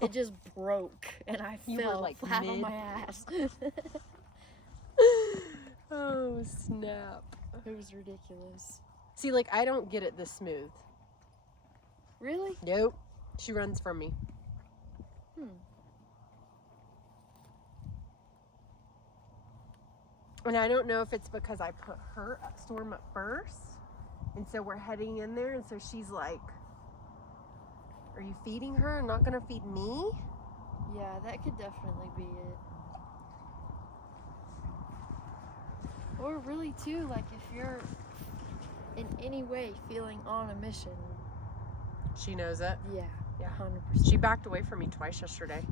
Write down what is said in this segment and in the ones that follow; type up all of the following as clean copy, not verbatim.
It just broke, and I fell like flat on my ass. Oh, snap. It was ridiculous. See, like, I don't get it this smooth. Really? Nope. She runs from me. And I don't know if it's because I put her Storm up first, and so we're heading in there, and so she's like, are you feeding her and not gonna feed me? Yeah, that could definitely be it. Or really too, like if you're in any way feeling on a mission. She knows it. Yeah, Yeah. 100%. She backed away from me twice yesterday.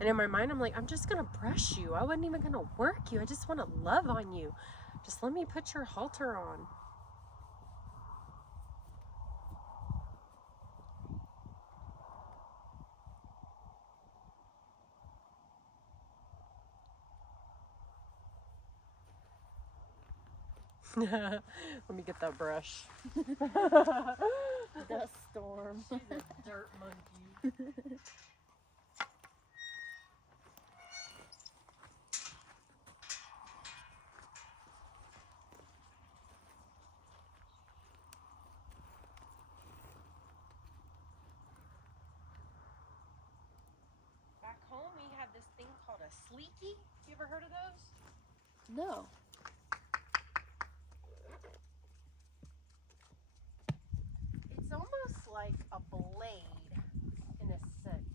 And in my mind, I'm like, I'm just gonna brush you. I wasn't even gonna work you. I just want to love on you. Just let me put your halter on. Let me get that brush. Dust storm. She's a dirt monkey. Back home, we had this thing called a sleeky. You ever heard of those? No. It's almost like a blade in a sense.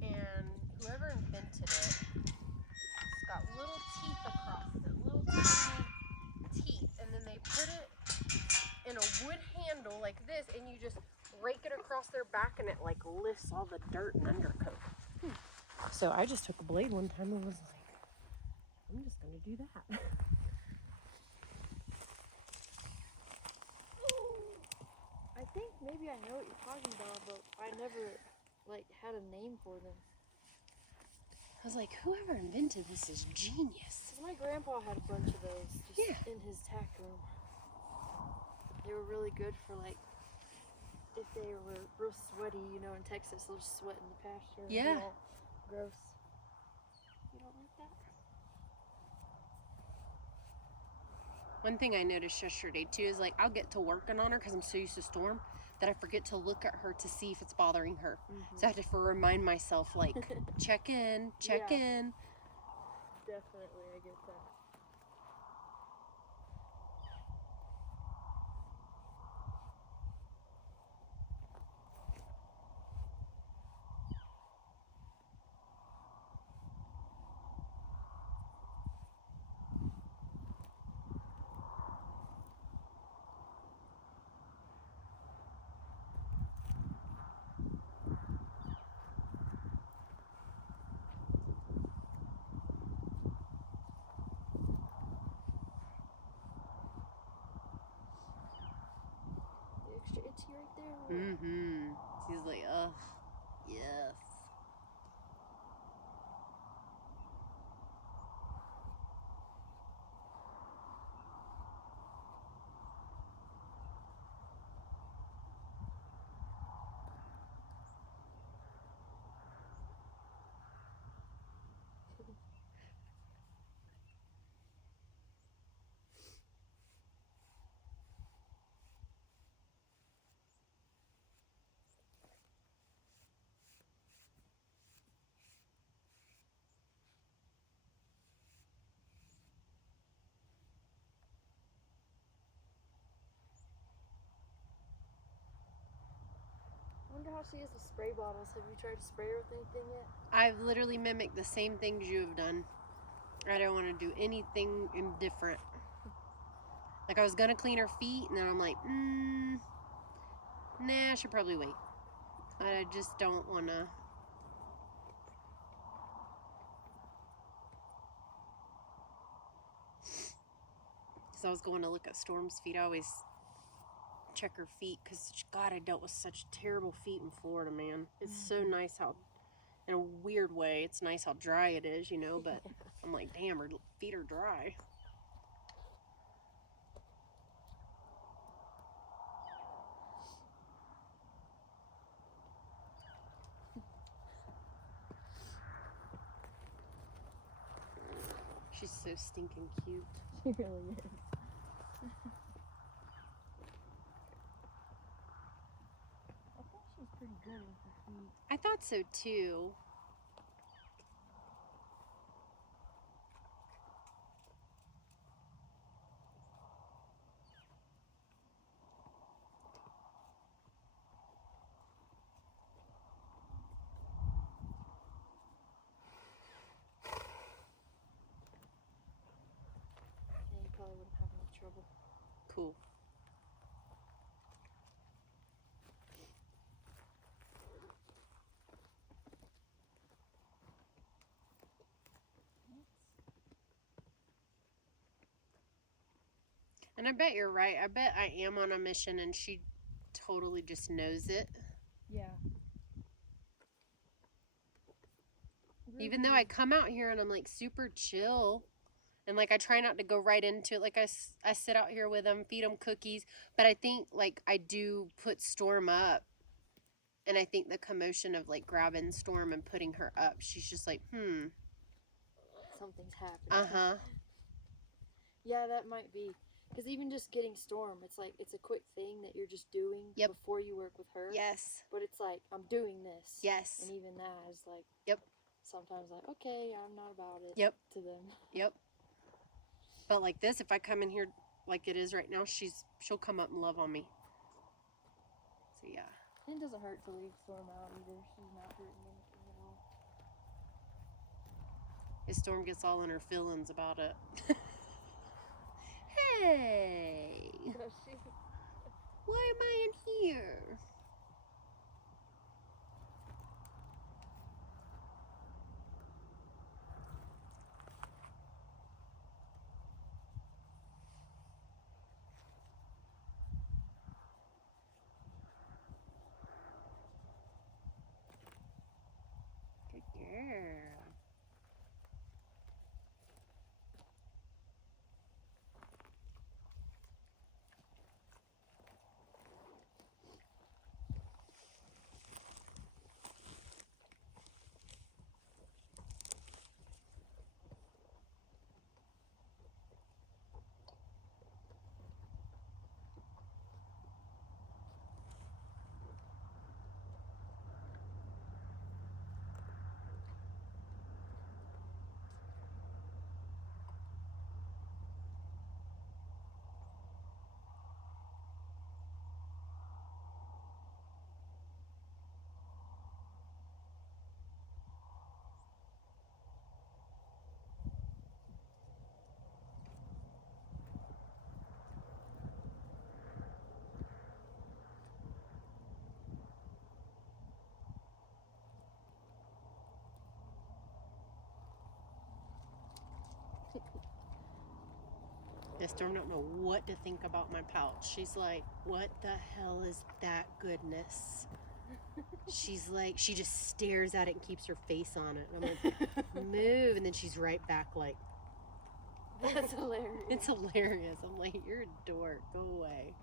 And whoever invented it, it's got little teeth across it, little tiny teeth. And then they put it in a wood handle like this, and you just rake it across their back, and it like lifts all the dirt and undercoat. So I just took a blade one time and was like, I'm just gonna do that. I think maybe I know what you're talking about, but I never like had a name for them. I was like, whoever invented this is genius. 'Cause my grandpa had a bunch of those just in his tack room. They were really good for like if they were real sweaty, you know, in Texas, they'll just sweat in the pasture. And Yeah. be all gross. You don't like that? One thing I noticed yesterday too is like I'll get to working on her because I'm so used to Storm that I forget to look at her to see if it's bothering her. So I have to remind myself, like, check in, check in. Definitely, I get that. Extra itchy right there. Mm-hmm. She's like, ugh, yes. I wonder how she is with spray bottles. Have you tried to spray her with anything yet? I've literally mimicked the same things you have done. I don't want to do anything indifferent. Like I was gonna clean her feet, and then I'm like, nah, I should probably wait. I just don't wanna. Because I was going to look at Storm's feet. I always check her feet because, God, I dealt with such terrible feet in Florida, man. It's so nice how, in a weird way, it's nice how dry it is, you know, but I'm like, damn, her feet are dry. so stinking cute. She really is. I think she's pretty good with her feet. I thought so too. Yeah, you probably wouldn't have any trouble. Cool. And I bet you're right. I bet I am on a mission and she totally just knows it. Yeah. Even though I come out here and I'm like super chill. And like I try not to go right into it. Like I sit out here with them, feed them cookies. But I think like I do put Storm up. And I think the commotion of like grabbing Storm and putting her up, she's just like, Something's happening. Uh-huh. Yeah, that might be. Because even just getting Storm, it's like, it's a quick thing that you're just doing before you work with her. Yes. But it's like, I'm doing this. Yes. And even that is like, Yep. Sometimes like, okay, I'm not about it. Yep. To them. Yep. But like this, if I come in here like it is right now, she'll come up and love on me. So yeah. It doesn't hurt to leave Storm out either. She's not hurting anything at all. If Storm gets all in her feelings about it. Hey! Why am I in here? Good girl. This Storm don't know what to think about my pouch. She's like, what the hell is that goodness? She's like, she just stares at it and keeps her face on it. And I'm like, move. And then she's right back like, That's hilarious. it's hilarious. I'm like, you're a dork. Go away.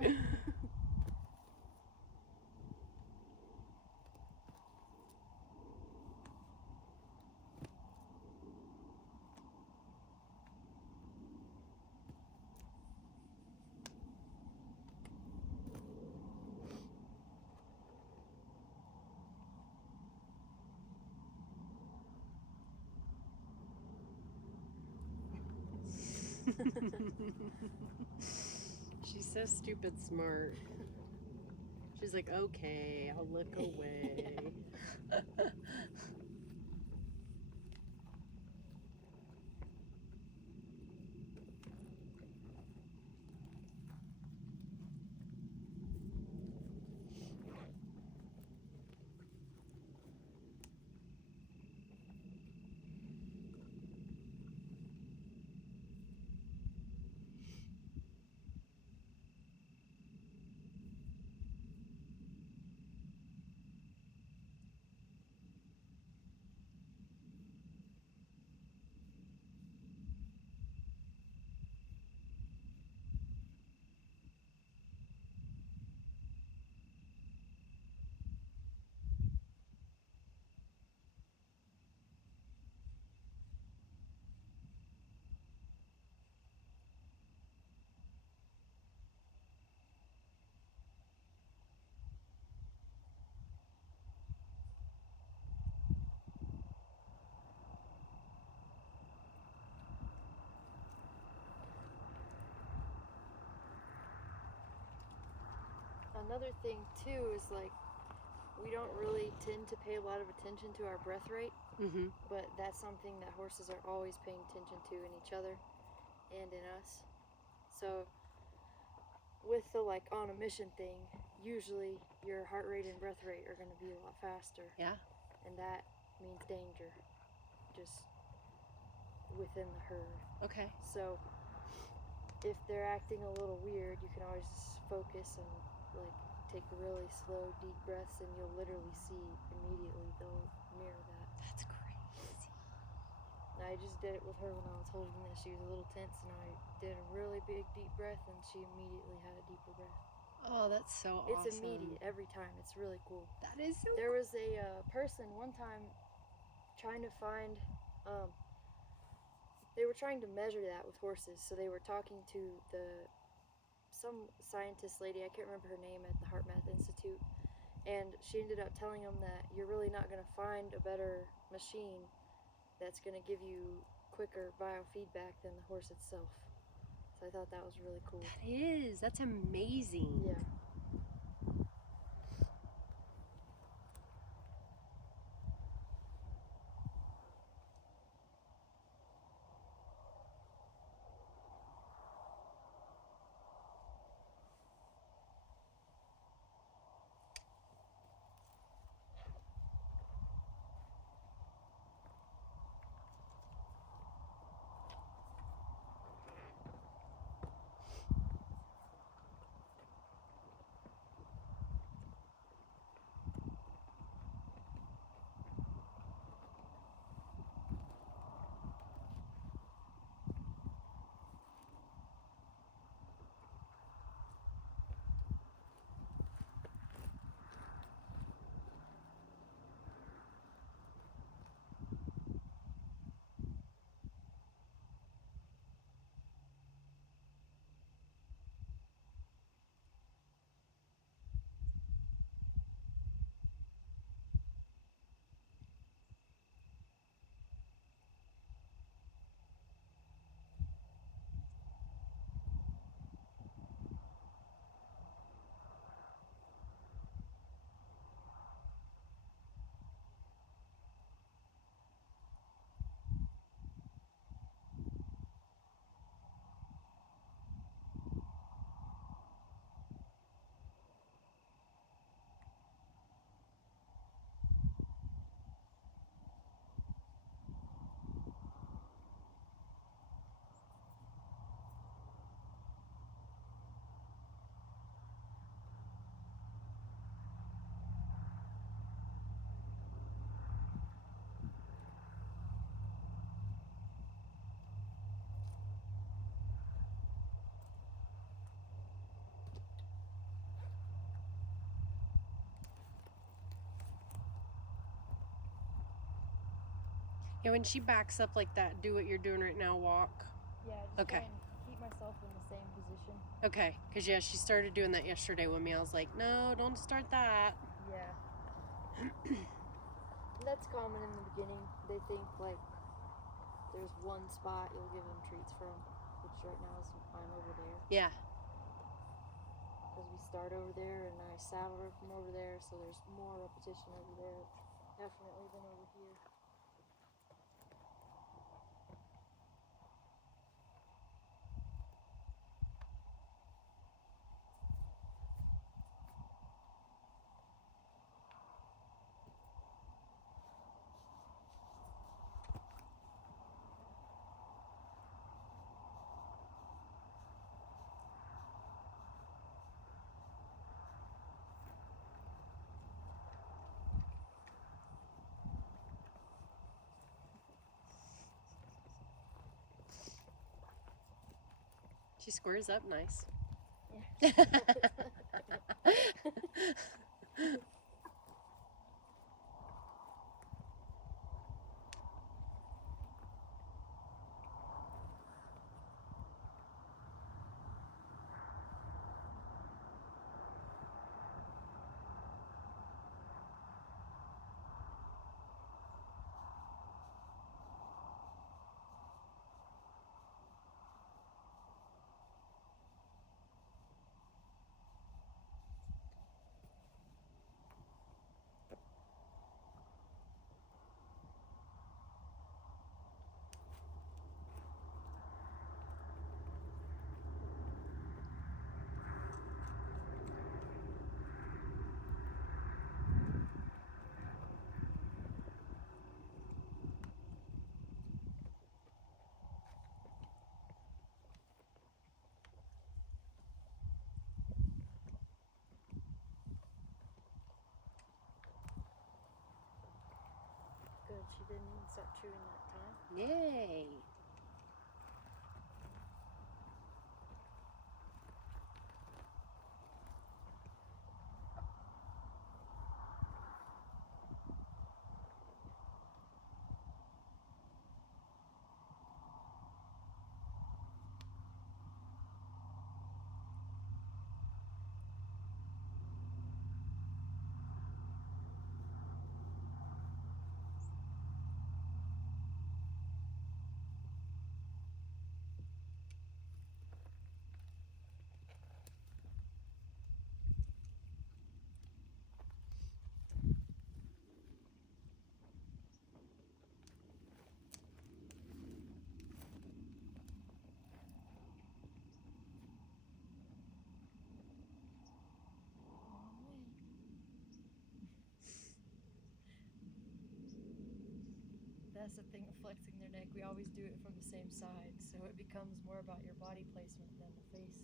She's so stupid smart. She's like, okay, I'll look away. another thing too is like we don't really tend to pay a lot of attention to our breath rate, but that's something that horses are always paying attention to in each other and in us. So with the like on a mission thing, usually your heart rate and breath rate are going to be a lot faster. Yeah. And that means danger, just within the herd. Okay. So if they're acting a little weird, you can always just focus and like take really slow, deep breaths, and you'll literally see immediately they'll mirror that. That's crazy. And I just did it with her when I was holding this. She was a little tense, and I did a really big, deep breath, and she immediately had a deeper breath. Oh, that's so It's awesome. immediate every time. It's really cool. That is so There was a person one time trying to find, they were trying to measure that with horses. So they were talking to some scientist lady, I can't remember her name, at the Heart Math Institute. And she ended up telling them that you're really not going to find a better machine that's going to give you quicker biofeedback than the horse itself. So I thought that was really cool. That is. That's amazing. Yeah. Yeah, when she backs up like that, do what you're doing right now, walk. Yeah, just Okay. try and keep myself in the same position. Okay, because yeah, she started doing that yesterday with me. I was like, no, don't start that. Yeah. That's common in the beginning. They think like there's one spot you'll give them treats from, which right now is I'm over there. Yeah. Because we start over there and I saddle her from over there, so there's more repetition over there, definitely, than over here. She squares up nice. Yeah. and she didn't even stop chewing that time. Yay. That's the thing of flexing their neck. We always do it from the same side, so it becomes more about your body placement than the face.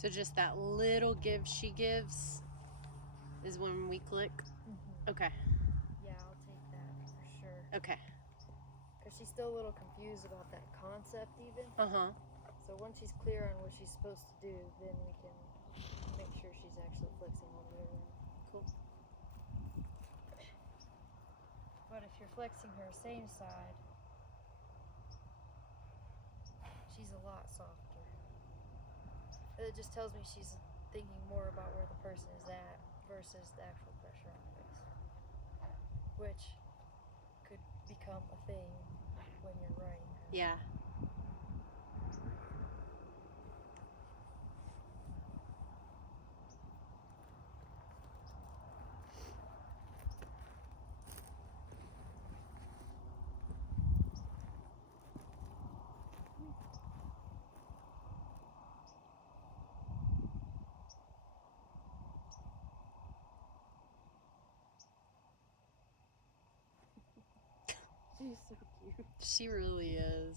So just that little give she gives is when we click. Mm-hmm. Okay. Yeah, I'll take that for sure. Okay. Because she's still a little confused about that concept even. Uh-huh. So once she's clear on what she's supposed to do, then we can make sure she's actually flexing all the way around. Cool. But if you're flexing her same side, she's a lot softer. It just tells me she's thinking more about where the person is at versus the actual pressure on the face, which could become a thing when you're riding her. Yeah. She's so cute. She really is.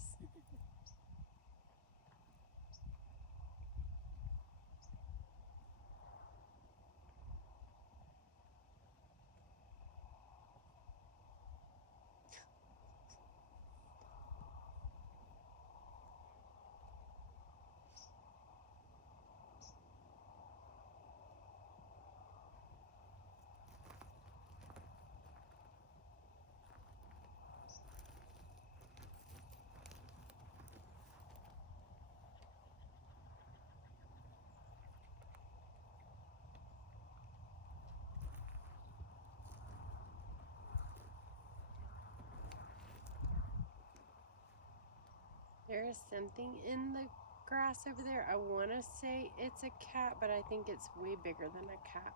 There is something in the grass over there. I want to say it's a cat, but I think it's way bigger than a cat.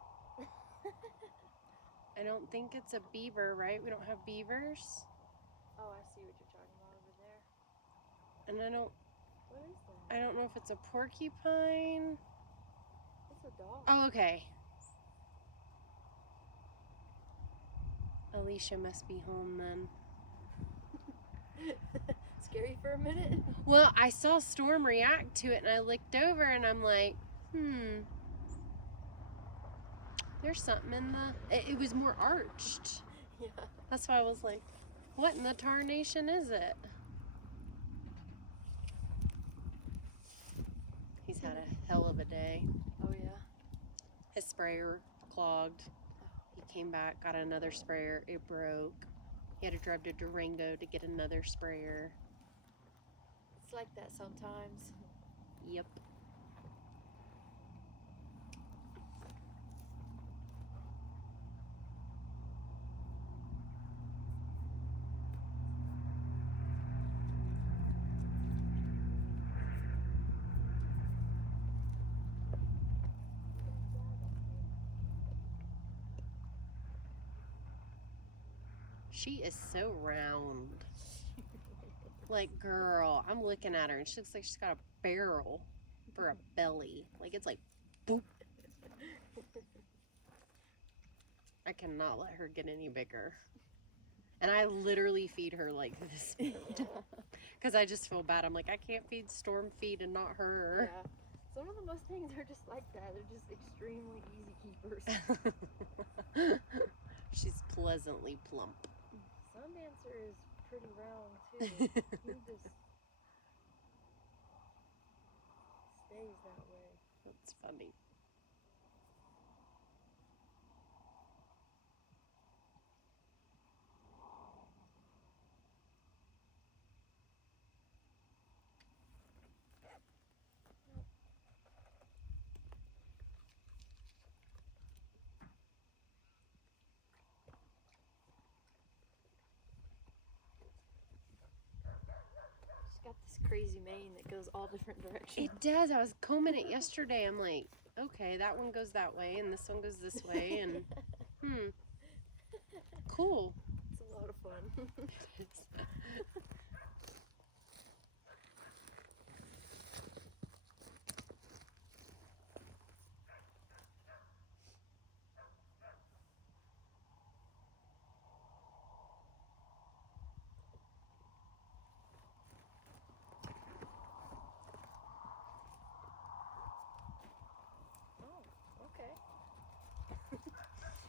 I don't think it's a beaver, right? We don't have beavers. Oh, I see what you're talking about over there. And I don't What is that? know if it's a porcupine. It's a dog. Oh, okay. Alicia must be home then. Scary for a minute. Well, I saw Storm react to it and I looked over and I'm like, there's something in the... It was more arched. Yeah. That's why I was like, What in the tarnation is it? He's had a hell of a day. Oh yeah. His sprayer clogged. He came back, got another sprayer. It broke. He had to drive to Durango to get another sprayer. It's like that sometimes. Yep. She is so round. Like, girl, I'm looking at her and she looks like she's got a barrel for a belly. Like, it's like, boop. I cannot let her get any bigger. And I literally feed her like this. Because I just feel bad. I'm like, I can't feed Storm feed and not her. Yeah. Some of the Mustangs are just like that. They're just extremely easy keepers. She's pleasantly plump. Sundancer is pretty round too. He just stays that way. That's funny. She's got this crazy mane that goes all different directions. It does. I was combing it yesterday. I'm like, okay, that one goes that way and this one goes this way. And, cool. It's a lot of fun.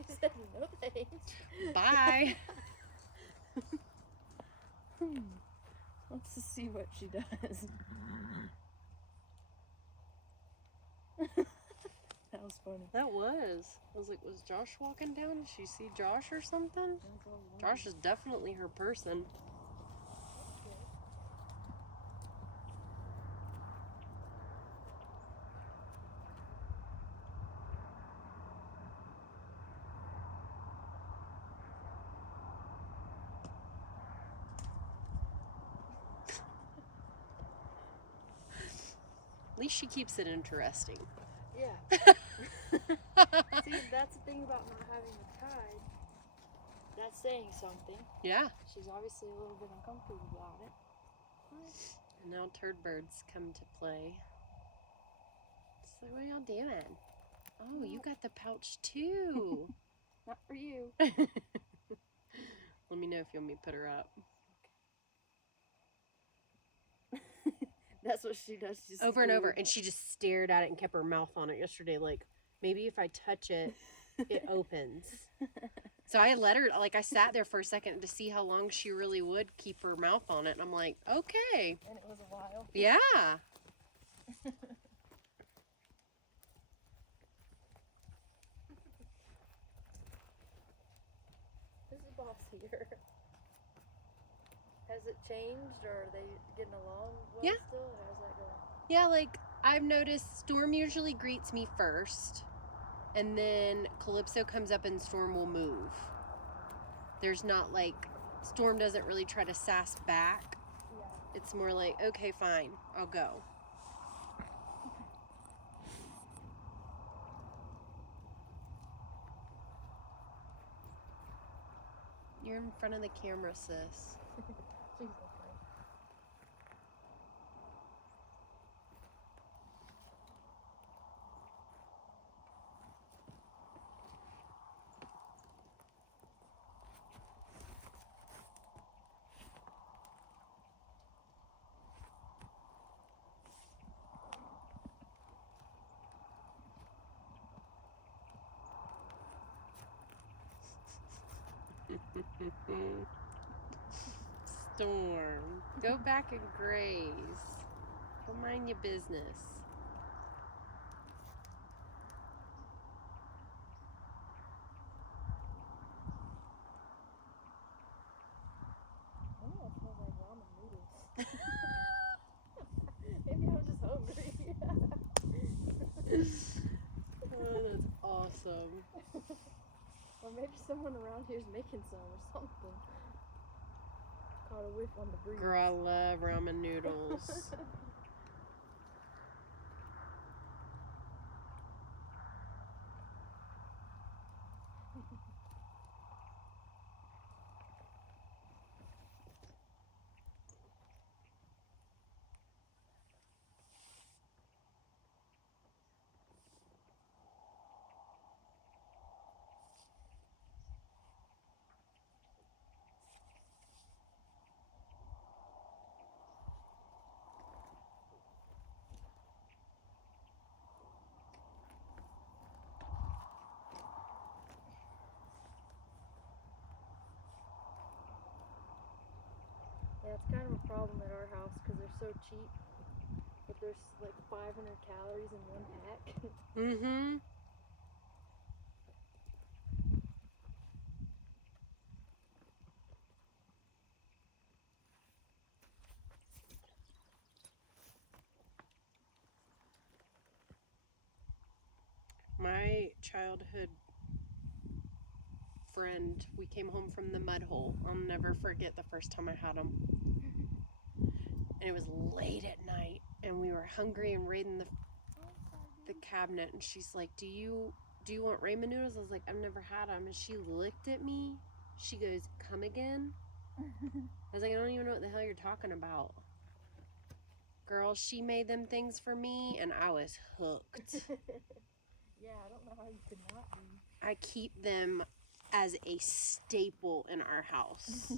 She said no thanks. Bye. Let's just see what she does. That was funny. That was. I was like, was Josh walking down? Did she see Josh or something? Josh is definitely her person. At least she keeps it interesting. Yeah. See, that's the thing about not having a tide. That's saying something. Yeah. She's obviously a little bit uncomfortable about it. And now turd birds come to play. So what are y'all doing? Oh, you got the pouch too. Not for you. Let me know if you want me to put her up. That's what she does. She's Over and over. glued. And she just stared at it and kept her mouth on it yesterday. Like, maybe if I touch it, it opens. So I let her, like, I sat there for a second to see how long she really would keep her mouth on it. And I'm like, okay. And it was a while. Yeah. Who's the boss here? Has it changed, or are they getting along well Yeah. still? How's that going? Yeah, like, I've noticed Storm usually greets me first. And then Calypso comes up and Storm will move. There's not, like, Storm doesn't really try to sass back. Yeah. It's more like, okay, fine, I'll go. You're in front of the camera, sis. She's okay. Storm. Go back and graze. Go mind your business. Oh, it smells like ramen noodles. Maybe I'm just hungry. Oh, that's awesome. Or maybe someone around here is making some or something. Caught a whiff on the breeze. Girl, I love ramen noodles. Yeah, it's kind of a problem at our house because they're so cheap. But there's like 500 calories in one pack. Mm-hmm. My childhood friend, we came home from the mud hole. I'll never forget the first time I had him. And it was late at night, and we were hungry and raiding the cabinet. And she's like, "Do you want ramen noodles?" I was like, "I've never had them." And she looked at me. She goes, "Come again?" I was like, "I don't even know what the hell you're talking about." Girl, she made them things for me, and I was hooked. Yeah, I don't know how you could not be. I keep them as a staple in our house.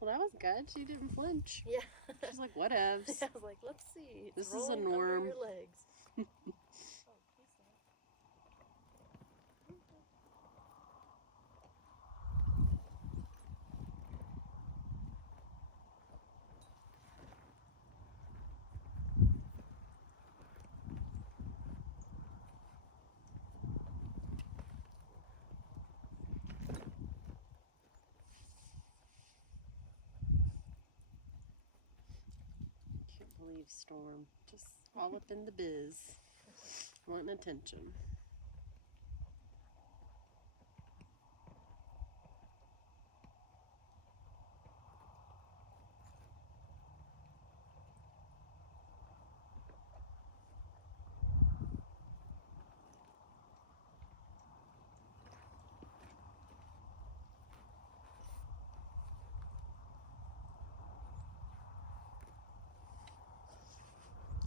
Well, that was good. She didn't flinch. Yeah. She's like, whatevs. I was like, let's see. It's This is a rolling under norm. your legs. Oh, please don't. Can't believe Storm. Just all up in the biz. Wanting attention.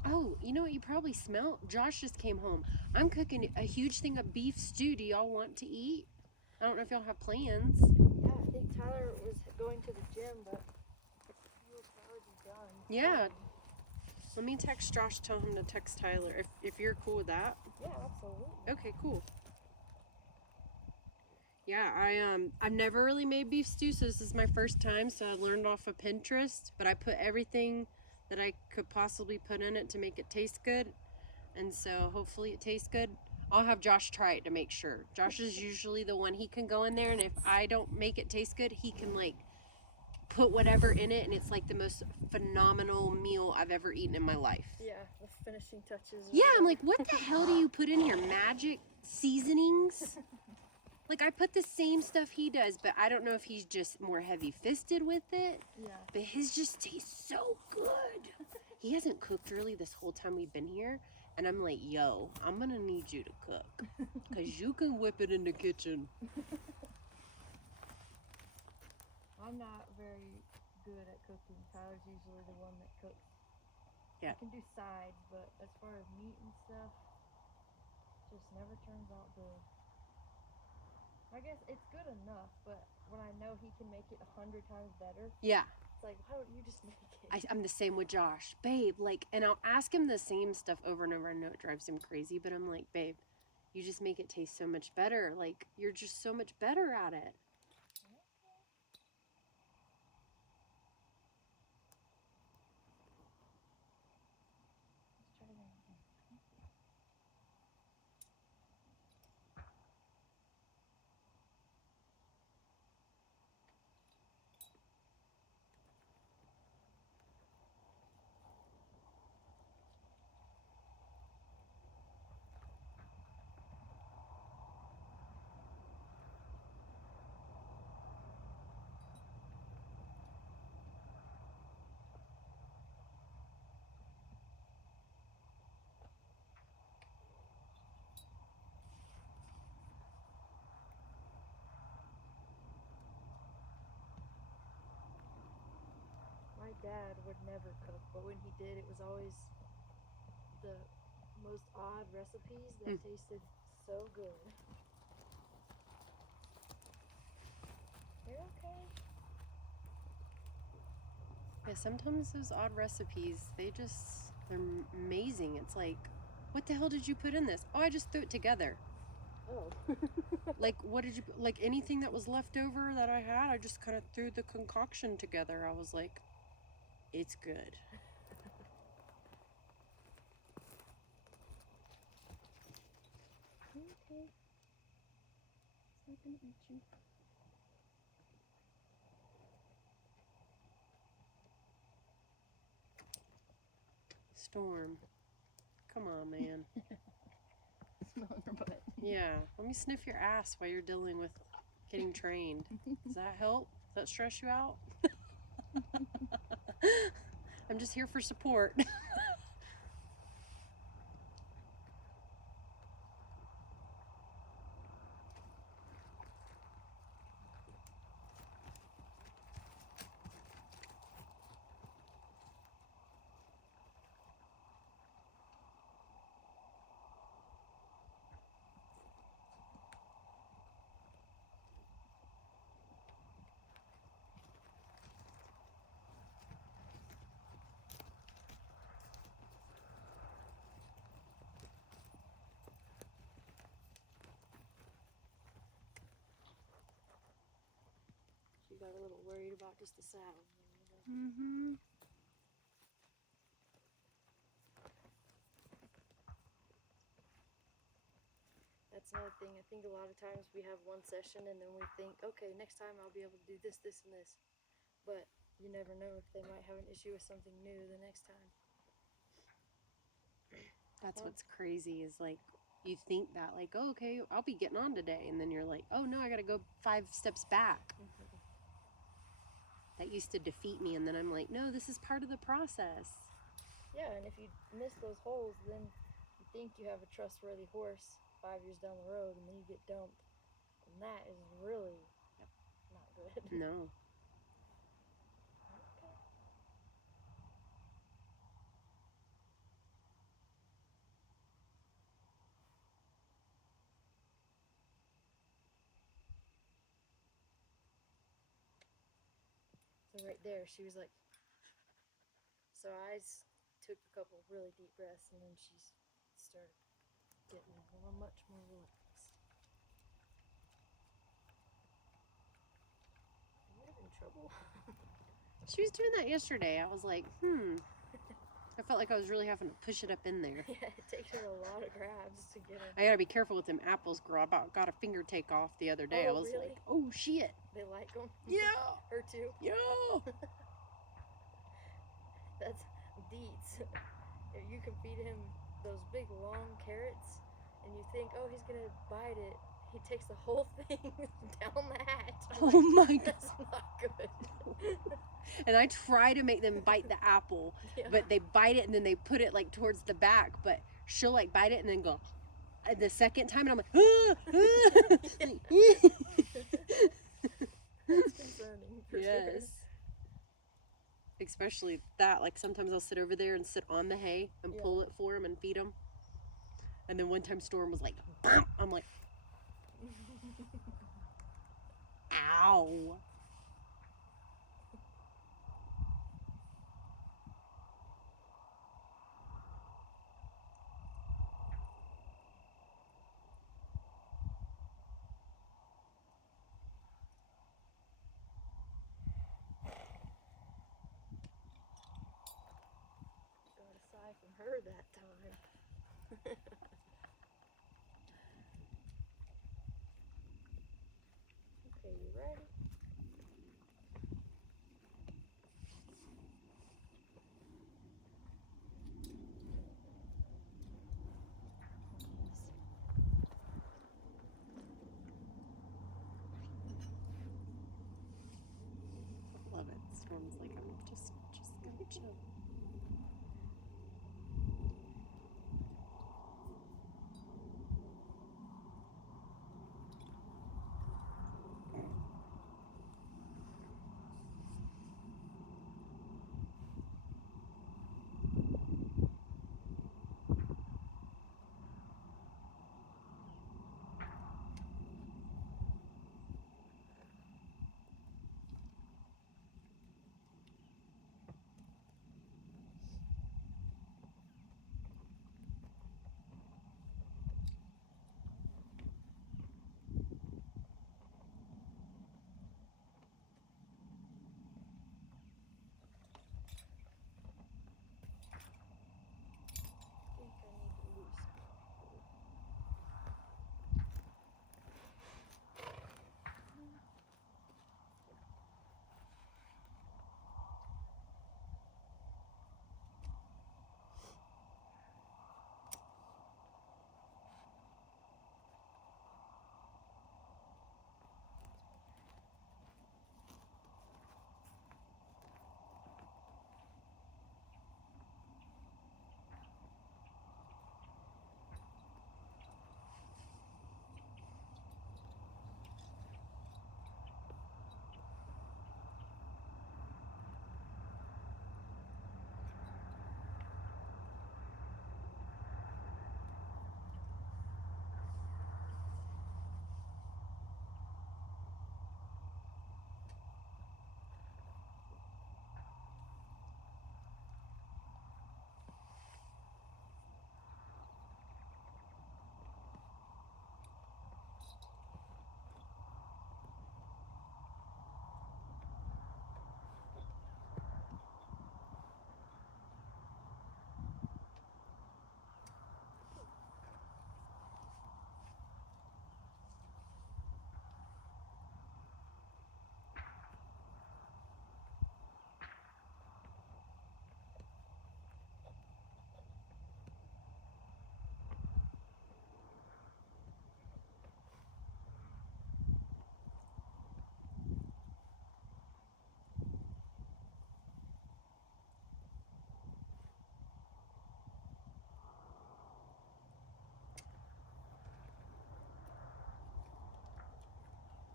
Oh, you know what you probably smell? Josh just came home. I'm cooking a huge thing of beef stew. Do y'all want to eat? I don't know if y'all have plans. Yeah, I think Tyler was going to the gym, but he will probably be done. Yeah. Let me text Josh, tell him to text Tyler if you're cool with that. Yeah, absolutely. Okay, cool. Yeah, I've never really made beef stew, so this is my first time, so I learned off of Pinterest, but I put everything that I could possibly put in it to make it taste good. And so hopefully it tastes good. I'll have Josh try it to make sure. Josh is usually the one, he can go in there, and if I don't make it taste good, he can like put whatever in it, and it's like the most phenomenal meal I've ever eaten in my life. Yeah, the finishing touches. Yeah, I'm like, what the hell do you put in here? Magic seasonings? Like, I put the same stuff he does, but I don't know if he's just more heavy-fisted with it. Yeah. But his just tastes so good. He hasn't cooked really this whole time we've been here. And I'm like, yo, I'm going to need you to cook. Because you can whip it in the kitchen. I'm not very good at cooking. Tyler's usually the one that cooks. Yeah. I can do sides, but as far as meat and stuff, just never turns out good. I guess it's good enough, but when I know he can make it 100 times better, Yeah. It's like, why don't you just make it? I'm the same with Josh. Babe, like, and I'll ask him the same stuff over and over. I know it drives him crazy, but I'm like, babe, you just make it taste so much better. Like, you're just so much better at it. Let's try that again. My dad would never cook, but when he did, it was always the most odd recipes that tasted so good. You're okay. Yeah, sometimes those odd recipes, they're amazing. It's like, what the hell did you put in this? Oh, I just threw it together. Oh. Like, what did you, like anything that was left over that I had, I just kind of threw the concoction together. I was like, it's good. Okay. It's not gonna eat you. Storm. Come on, man. Smell your butt. Yeah, let me sniff your ass while you're dealing with getting trained. Does that help? Does that stress you out? I'm just here for support. She got a little worried about just the saddle. Mm-hmm. That's another thing. I think a lot of times we have one session and then we think, okay, next time I'll be able to do this, this, and this. But you never know if they might have an issue with something new the next time. That's what's crazy is like, you think that like, oh, okay, I'll be getting on today. And then you're like, oh no, I got to go 5 steps back. Mm-hmm. That used to defeat me. And then I'm like, no, this is part of the process. Yeah, and if you miss those holes, then you think you have a trustworthy horse 5 years down the road, and then you get dumped. And that is really not good. No. Okay. So right there, she was like, so I took a couple really deep breaths, and then she started getting much more relaxed. Are you having trouble? She was doing that yesterday. I was like, I felt like I was really having to push it up in there. Yeah, it takes her a lot of grabs to get her. I gotta be careful with them apples, girl. I about got a finger take off the other day. Oh, I was really? like, oh shit. They like them? Yeah. Her too? Yeah. That's deets. If you can feed him those big long carrots and you think, oh, he's gonna bite it, he takes the whole thing down the hatch. Oh my god. That's not good. And I try to make them bite the apple, Yeah. but they bite it and then they put it like towards the back, but she'll like bite it and then go the second time and I'm like, That's concerning for sure. Especially that, like sometimes I'll sit over there and sit on the hay and pull it for him and feed him. And then one time Storm was like, bump! I'm like, ow. Good job. I think I need to lose.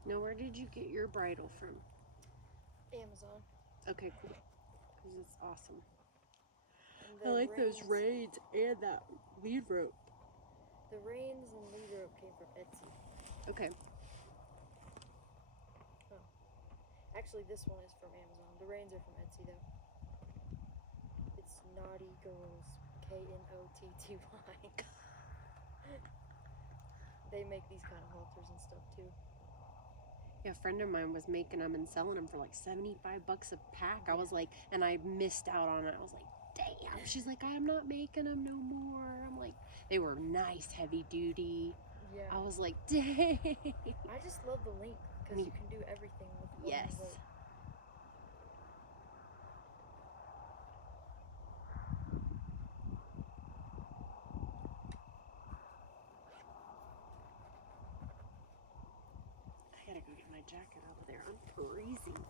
Now, where did you get your bridle from? Amazon. Okay, cool. Because it's awesome. And I like those reins and that lead rope. The reins and lead rope came from Etsy. Okay. Actually, this one is from Amazon. The reins are from Etsy, though. It's Naughty Girls. Knotty. They make these kind of halters and stuff, too. Yeah, a friend of mine was making them and selling them for like $75 a pack. I was like, and I missed out on it. I was like, damn. She's like, I'm not making them no more. I'm like, they were nice, heavy duty. Yeah. I was like, dang. I just love the length because you can do everything with one Yes. rope. I gotta go get my jacket out of there. I'm freezing.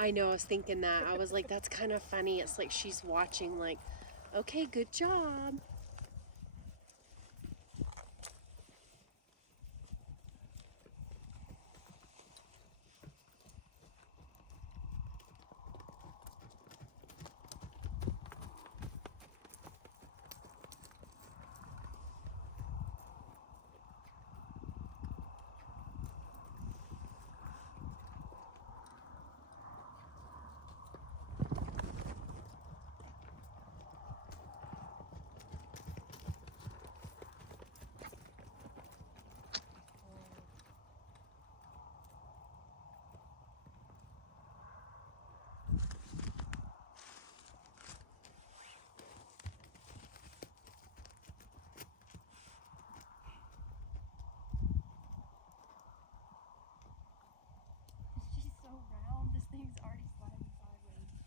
I know, I was thinking that. I was like, that's kind of funny. It's like she's watching, like, okay, good job. She's so round. This thing's already sliding sideways.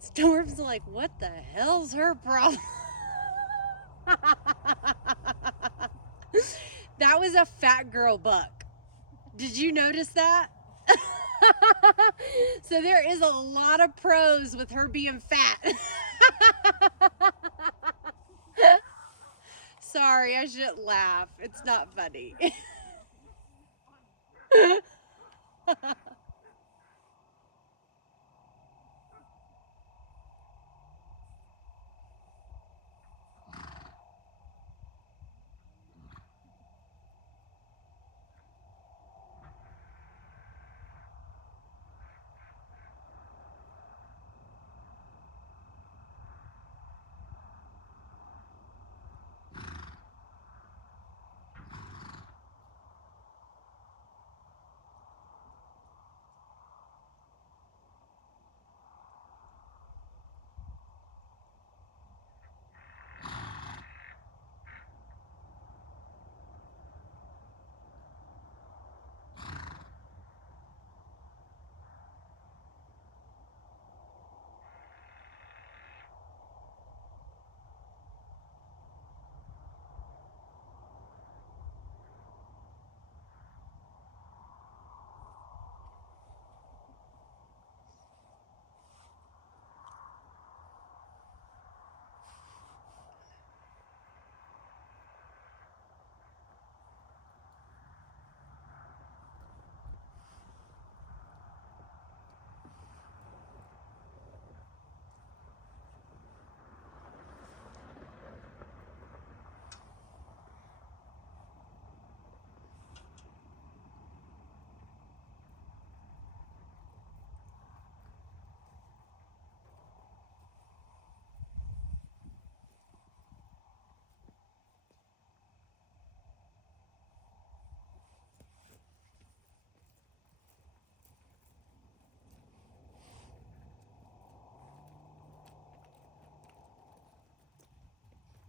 Storm's like, what the hell's her problem? That was a fat girl buck. Did you notice that? So there is a lot of pros with her being fat. Sorry, I shouldn't laugh. It's not funny.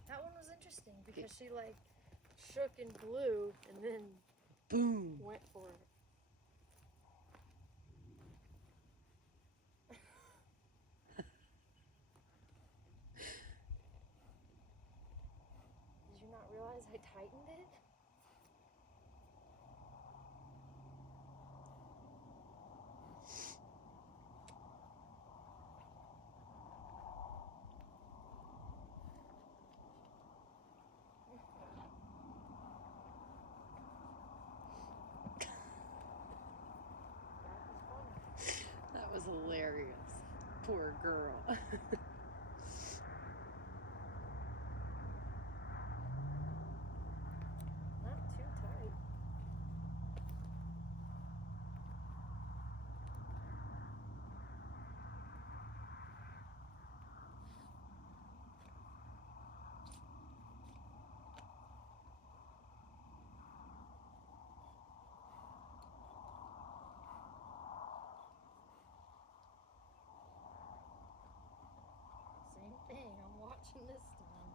That one was interesting because she like shook and blew and then Boom. went for it. Did you not realize I tightened it? That was hilarious. Poor girl. this time.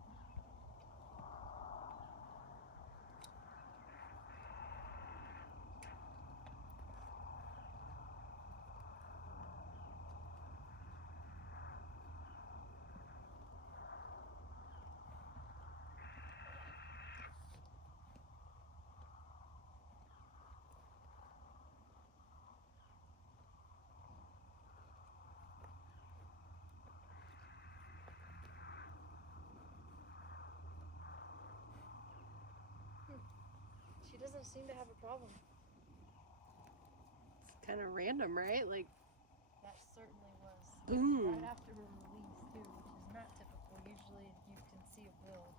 She doesn't seem to have a problem. It's kind of random, right? Like, That certainly was. boom. Right after her release, too, which is not typical. Usually you can see a build.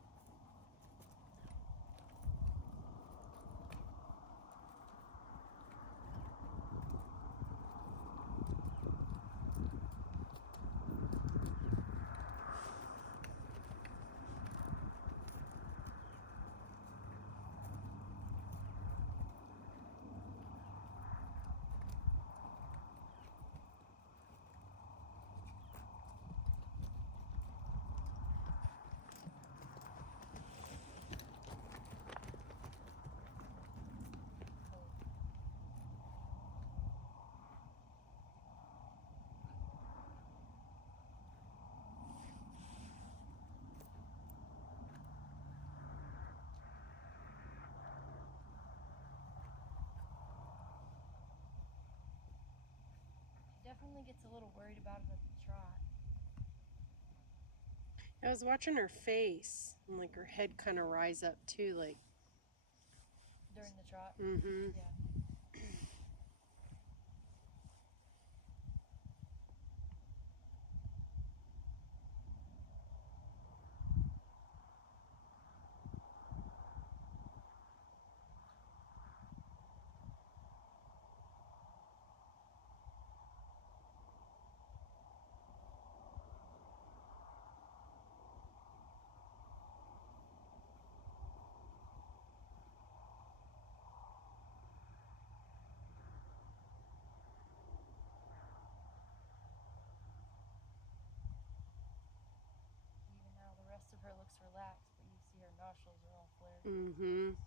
Definitely gets a little worried about it at the trot. I was watching her face and like her head kind of rise up too, like. During the trot. Mm-hmm. Yeah. Even now, the rest of her looks relaxed, but you see her nostrils are all flared. Mm-hmm.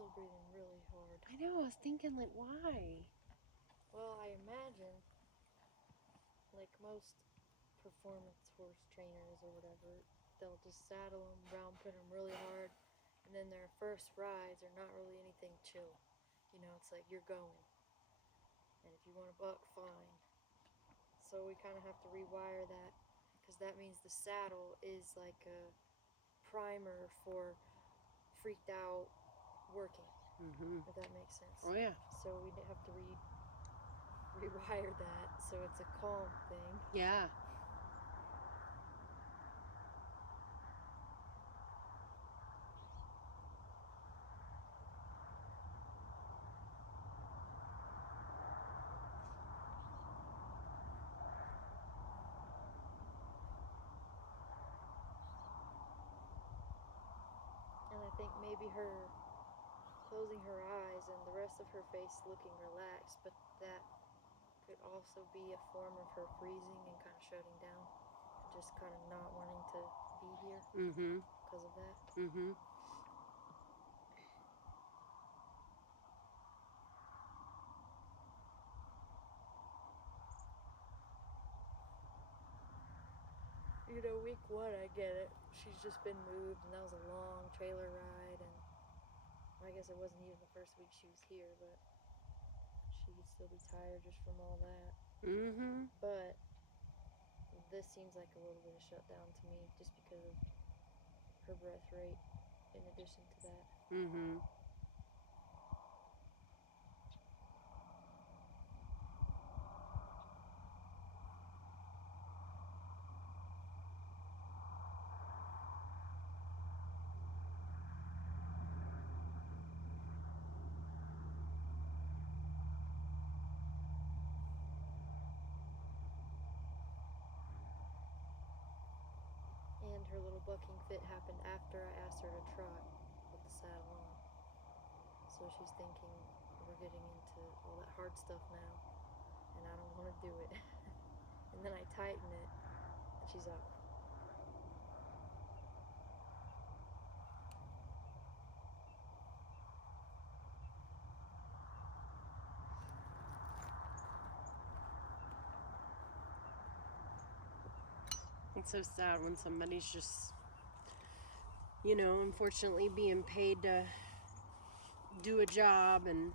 still breathing really hard. I know, I was thinking, like, why? Well, I imagine, like most performance horse trainers or whatever, they'll just saddle them, brown pin them really hard, and then their first rides are not really anything chill. You know, it's like you're going, and if you want to buck, fine. So we kind of have to rewire that, because that means the saddle is like a primer for freaked out working, Mm-hmm. if that makes sense. Oh, yeah. So we have to rewire that so it's a calm thing. Yeah. And I think maybe her closing her eyes and the rest of her face looking relaxed, but that could also be a form of her freezing and kind of shutting down, just kind of not wanting to be here Mm-hmm. because of that. Mm-hmm. You know, week 1, I get it. She's just been moved, and that was a long trailer ride, and I guess it wasn't even the first week she was here, but she could still be tired just from all that. Mm-hmm. But this seems like a little bit of shutdown to me, just because of her breath rate in addition to that. Mm-hmm. And her little bucking fit happened after I asked her to trot with the saddle on. So she's thinking we're getting into all that hard stuff now, and I don't want to do it. And then I tighten it, and she's out. It's so sad when somebody's just, you know, unfortunately being paid to do a job and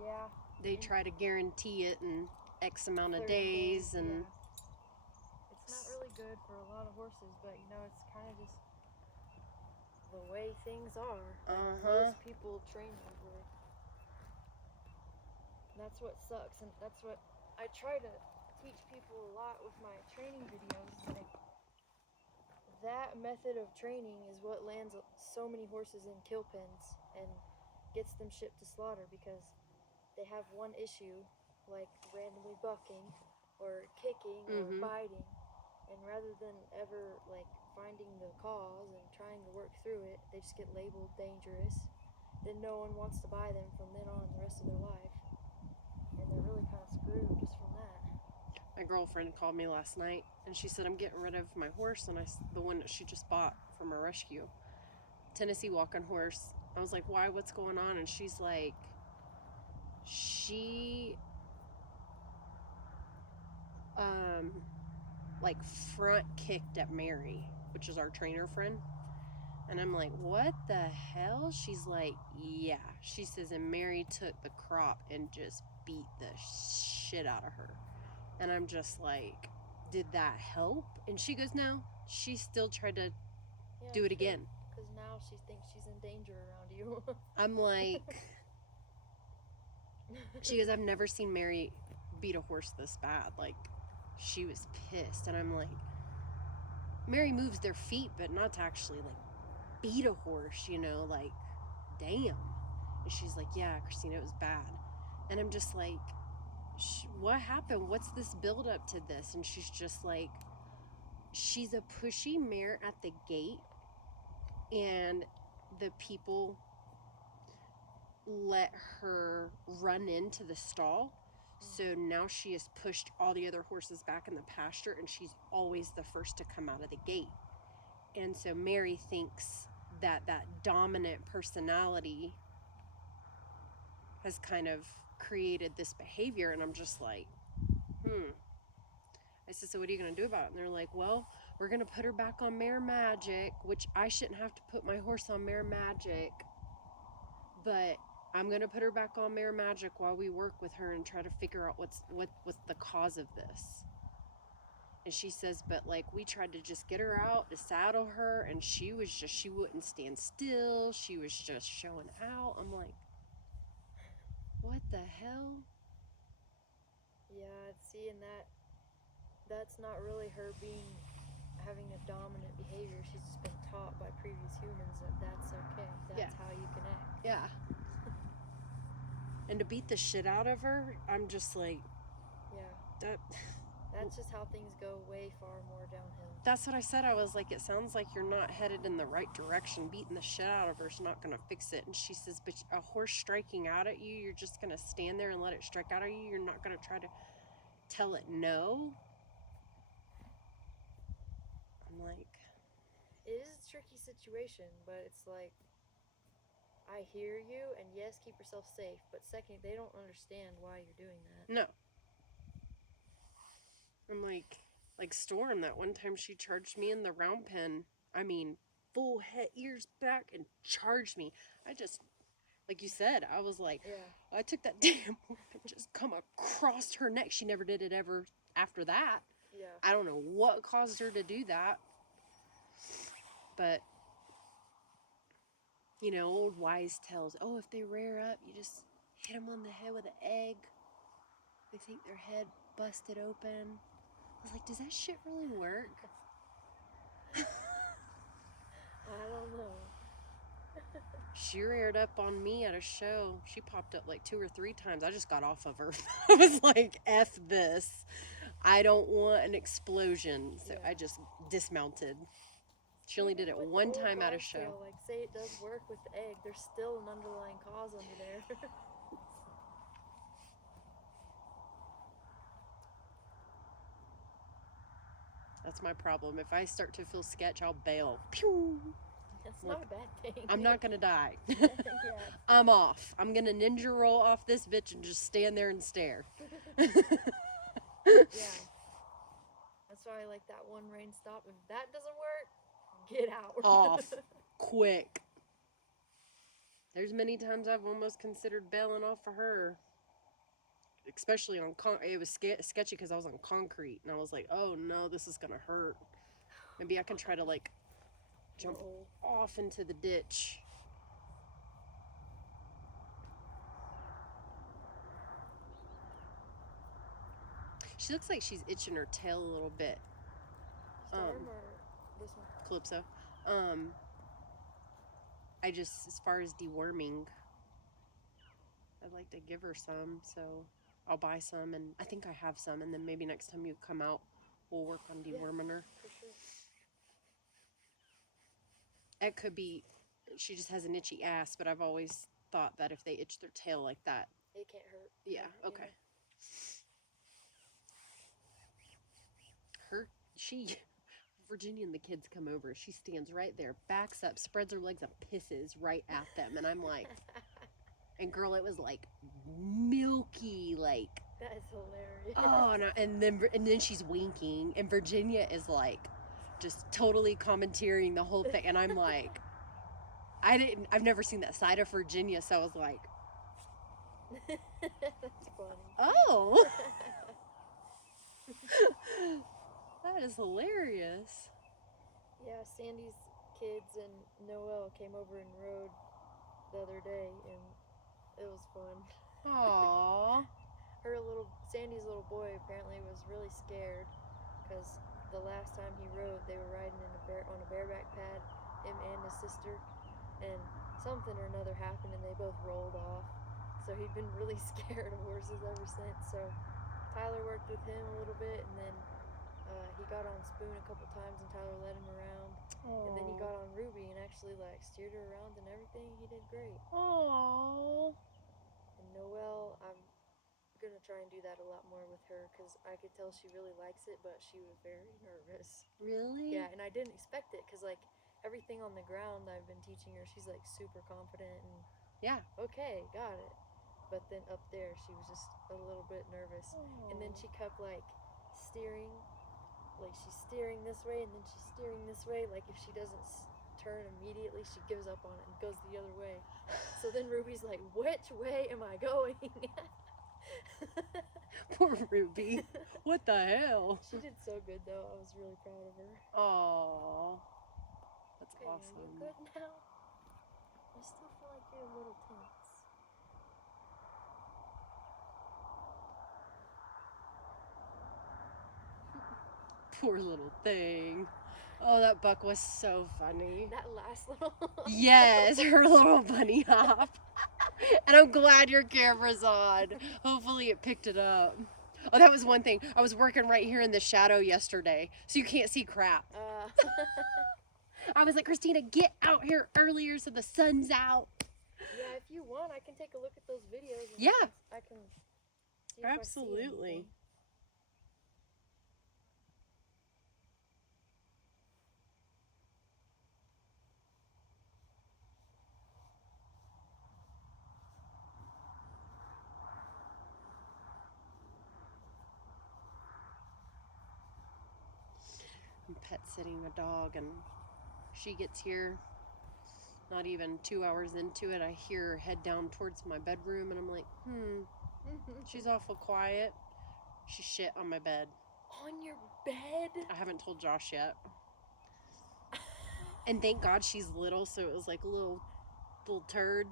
Yeah. they try to guarantee it in X amount of Clear days and yeah. It's not really good for a lot of horses, but you know, it's kind of just the way things are. Like most people train that way. And that's what sucks, and that's what I try to teach people a lot with my training videos. Like, that method of training is what lands so many horses in kill pens and gets them shipped to slaughter, because they have one issue, like randomly bucking or kicking or biting, and rather than ever like finding the cause and trying to work through it, they just get labeled dangerous. Then no one wants to buy them from then on the rest of their life, and they're really kind of screwed just from that. my girlfriend called me last night and she said I'm getting rid of my horse, and the one that she just bought from a rescue, Tennessee walking horse. I was like, why, what's going on? And she's like, she like front kicked at Mary, which is our trainer friend. And I'm like, what the hell? She's like, yeah. She says, and Mary took the crop and just beat the shit out of her. And I'm just like, did that help? And she goes, no. She still tried to do it again. Because now she thinks she's in danger around you. I'm like, she goes, I've never seen Mary beat a horse this bad. Like, she was pissed. And I'm like, Mary moves their feet, but not to actually, like, beat a horse, you know, like, damn. And she's like, yeah, Christina, it was bad. And I'm just like, what happened? What's this build up to this? And she's just like, she's a pushy mare at the gate, and the people let her run into the stall. So now she has pushed all the other horses back in the pasture, and she's always the first to come out of the gate. And so Mary thinks that dominant personality has kind of created this behavior. And I'm just like, I said, so what are you going to do about it? And they're like, well, we're going to put her back on Mare Magic, which I shouldn't have to put my horse on Mare Magic, but I'm going to put her back on Mare Magic while we work with her and try to figure out what's the cause of this. And she says, but like, we tried to just get her out to saddle her, and she wouldn't stand still. She was just showing out. I'm like, what the hell? Yeah, see, and that's not really her having a dominant behavior. She's just been taught by previous humans that that's okay. That's how you can act. Yeah. And to beat the shit out of her, I'm just like, that's just how things go way far more downhill. That's what I said. I was like, it sounds like you're not headed in the right direction. Beating the shit out of her is not going to fix it. And she says, but a horse striking out at you, you're just going to stand there and let it strike out at you? You're not going to try to tell it no? I'm like... It is a tricky situation, but it's like, I hear you, and yes, keep yourself safe. But second, they don't understand why you're doing that. No. I'm like Storm, that one time she charged me in the round pen. I mean, full head, ears back, and charged me. I just, like you said, I was like, I took that damn whip and just come across her neck. She never did it ever after that. Yeah. I don't know what caused her to do that. But, you know, old wise tales, oh, if they rear up, you just hit them on the head with an egg. They think their head busted open. I was like, does that shit really work? I don't know. She reared up on me at a show. She popped up like 2 or 3 times. I just got off of her. I was like, F this. I don't want an explosion. So I just dismounted. She only did it one time at a show. Like, say it does work with the egg, there's still an underlying cause under there. That's my problem. If I start to feel sketch, I'll bail. Pew! That's not a bad thing. I'm not gonna die. Yeah. I'm off. I'm gonna ninja roll off this bitch and just stand there and stare. Yeah. That's why I like that one rain stop. If that doesn't work, get out. Off. Quick. There's many times I've almost considered bailing off for her. Especially on it was sketchy because I was on concrete and I was like, oh no, this is gonna hurt. Maybe I can try to like jump off into the ditch. She looks like she's itching her tail a little bit. Storm or this one? Calypso. I just, as far as deworming, I'd like to give her some, so I'll buy some, and I think I have some, and then maybe next time you come out, we'll work on deworming her. For sure. It could be, she just has an itchy ass, but I've always thought that if they itch their tail like that. It can't hurt. Yeah, okay. Virginia and the kids come over. She stands right there, backs up, spreads her legs, and pisses right at them. And I'm like, and girl, it was like milky, like. That is hilarious. Oh, no, and then she's winking, and Virginia is like, just totally commandeering the whole thing. And I'm like, I've never seen that side of Virginia, so I was like, that's funny. oh. That is hilarious. Yeah, Sandy's kids and Noelle came over and rode the other day, and it was fun. Aww. Sandy's little boy apparently was really scared because the last time he rode, they were riding on a bareback pad, him and his sister, and something or another happened, and they both rolled off. So he'd been really scared of horses ever since. So Tyler worked with him a little bit, and then he got on Spoon a couple times, and Tyler led him around. Aww. And then he got on Ruby and actually like steered her around and everything. He did great. Aww. And Noelle, I'm gonna try and do that a lot more with her because I could tell she really likes it, but she was very nervous. Really? Yeah, and I didn't expect it because like everything on the ground I've been teaching her, she's like super confident and yeah, okay, got it. but then up there she was just a little bit nervous. And then she kept like steering, like she's steering this way and then she's steering this way. Like if she doesn't turn immediately, she gives up on it and goes the other way. So then Ruby's like, which way am I going? Poor Ruby. What the hell? She did so good though. I was really proud of her. Oh, that's Okay, are you awesome. good now? I still feel like you're a little tense. Poor little thing. Oh, that buck was so funny. That last little. Yes, her little bunny hop. And I'm glad your camera's on. Hopefully it picked it up. Oh, that was one thing. I was working right here in the shadow yesterday, so you can't see crap. I was like, Christina, get out here earlier so the sun's out. Yeah, if you want, I can take a look at those videos. And Yeah. I can see if I see Absolutely. anything. I'm pet sitting a dog, and she gets here. Not even 2 hours into it, I hear her head down towards my bedroom, and I'm like, she's awful quiet. She shit on my bed. On your bed? I haven't told Josh yet. And thank God she's little, so it was like a little turd.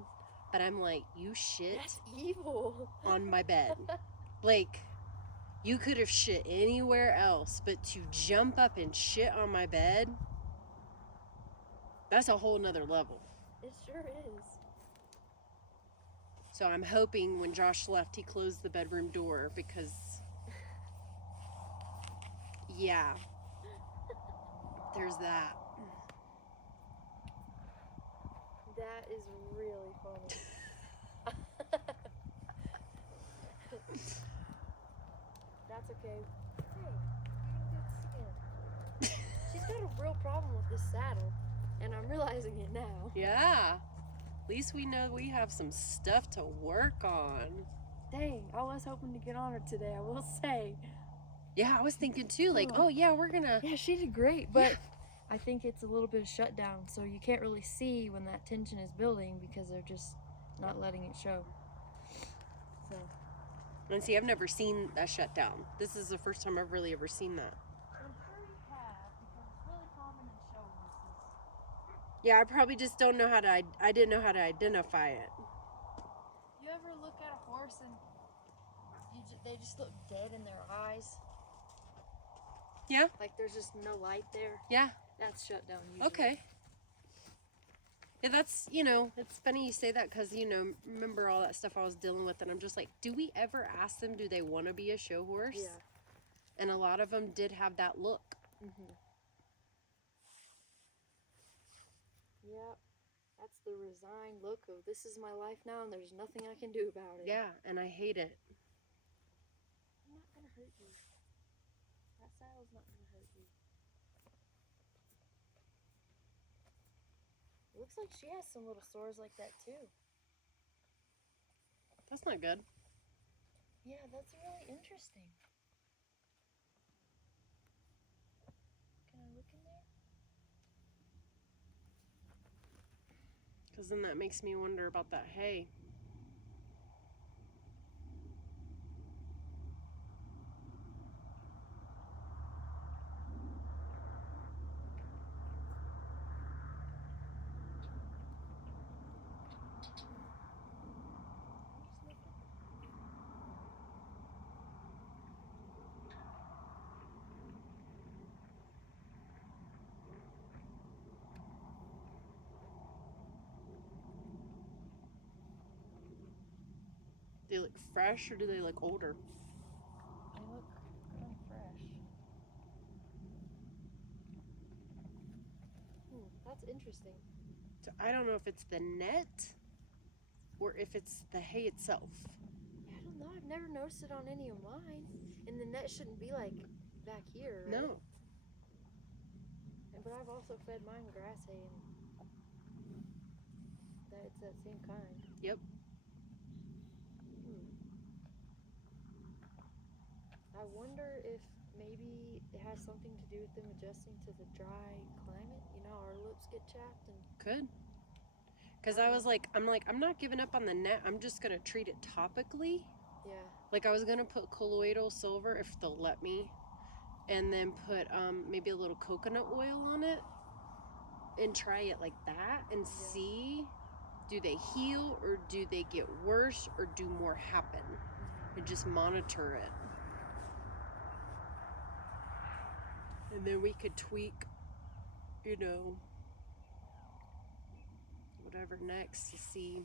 But I'm like, you shit That's evil. on my bed. Like, you could have shit anywhere else, but to jump up and shit on my bed, that's a whole nother level. It sure is. So I'm hoping when Josh left, he closed the bedroom door because, yeah, there's that. That is really funny. That's okay. Hey, you're in good skin. She's got a real problem with this saddle, and I'm realizing it now. Yeah. At least we know we have some stuff to work on. Dang, I was hoping to get on her today, I will say. Yeah, I was thinking too, like, oh yeah, we're gonna... Yeah, she did great, but I think it's a little bit of shutdown, so you can't really see when that tension is building because they're just not letting it show. So. And see, I've never seen a shutdown. This is the first time I've really ever seen that. I'm sure you have, because it's really common in show horses. Yeah, I probably just don't know how to, I didn't know how to identify it. You ever look at a horse and they just look dead in their eyes? Yeah. Like there's just no light there? Yeah. That's shutdown usually. Okay. Yeah, that's, you know, it's funny you say that because, you know, remember all that stuff I was dealing with, and I'm just like, do we ever ask them, do they want to be a show horse? Yeah. And a lot of them did have that look. Mm-hmm. Yep. That's the resigned look of this is my life now and there's nothing I can do about it. Yeah, and I hate it. I'm not gonna hurt you. That saddle's not gonna hurt you. It looks like she has some little sores like that too. That's not good. Yeah, that's really interesting. Can I look in there? Because then that makes me wonder about that hay. They look fresh or do they look older? They look kind of fresh. That's interesting. So I don't know if it's the net or if it's the hay itself. Yeah, I don't know. I've never noticed it on any of mine. And the net shouldn't be like back here, right? No. But I've also fed mine grass hay and it's that same kind. Yep. I wonder if maybe it has something to do with them adjusting to the dry climate. You know, our lips get chapped and Could. Because I was like, I'm not giving up on the net. I'm just going to treat it topically. yeah. Like, I was going to put colloidal silver if they'll let me. And then put maybe a little coconut oil on it. And try it like that. And see, do they heal or do they get worse or do more happen? And just monitor it. And then we could tweak, you know, whatever next to see.